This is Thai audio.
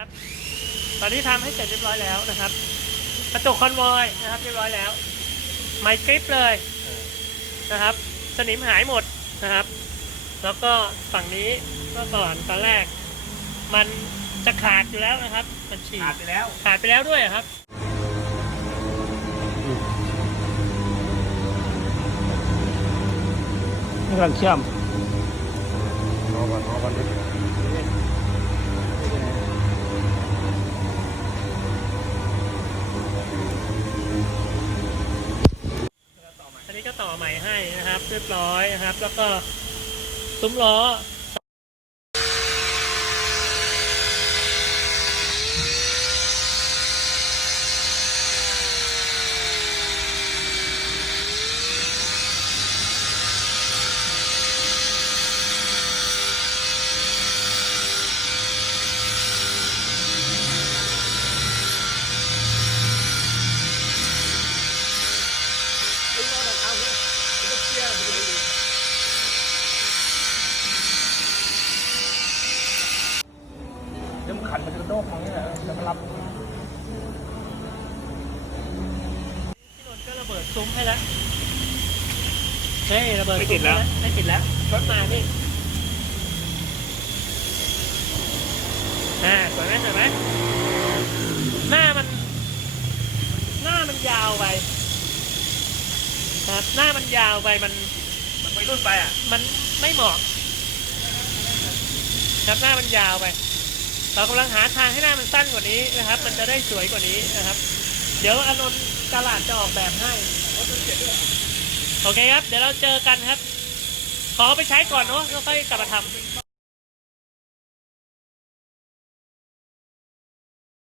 นะครับ ตอนนี้ทำให้เสร็จเรียบร้อยแล้วนะครับ กระจกคอนวอยนะครับเรียบร้อยแล้วไมค์กริปเลยนะครับ สนิมหายหมดนะครับ แล้วก็ฝั่งนี้เมื่อก่อนตอนแรก มันจะขาดอยู่แล้วนะครับ มันฉีกขาดไปแล้ว ขาดไปแล้วด้วยครับนี่การเชื่อมรอก่อนรอก่อน นี้ก็ต่อใหม่ให้นะครับเรียบร้อยนะครับ แล้วก็ซุ้มล้อ ขันมันจะกระโดกมั้งเนี่ยจะมารับพี่นนท์ก็ระเบิดซุ้มให้แล้วเฮ้ยระเบิดไม่ติดแล้วซุ้ให้ไม่ติดแล้วรถมาพี่อ่าสวยไหมสวยไหมหน้ามัน หน้ามันยาวไปครับหน้ามันยาวไปมันมันไปรุ่นไปอะ มันไม่เหมาะครับหน้ามันยาวไป เรากำลังหาทางให้หน้ามันสั้นกว่านี้นะครับ มันจะได้สวยกว่านี้นะครับ เดี๋ยวอานนท์ตลาดจะออกแบบให้โอเคครับ เดี๋ยวเราเจอกันครับ ขอไปใช้ก่อนเนาะแล้วค่อยกลับมาทำ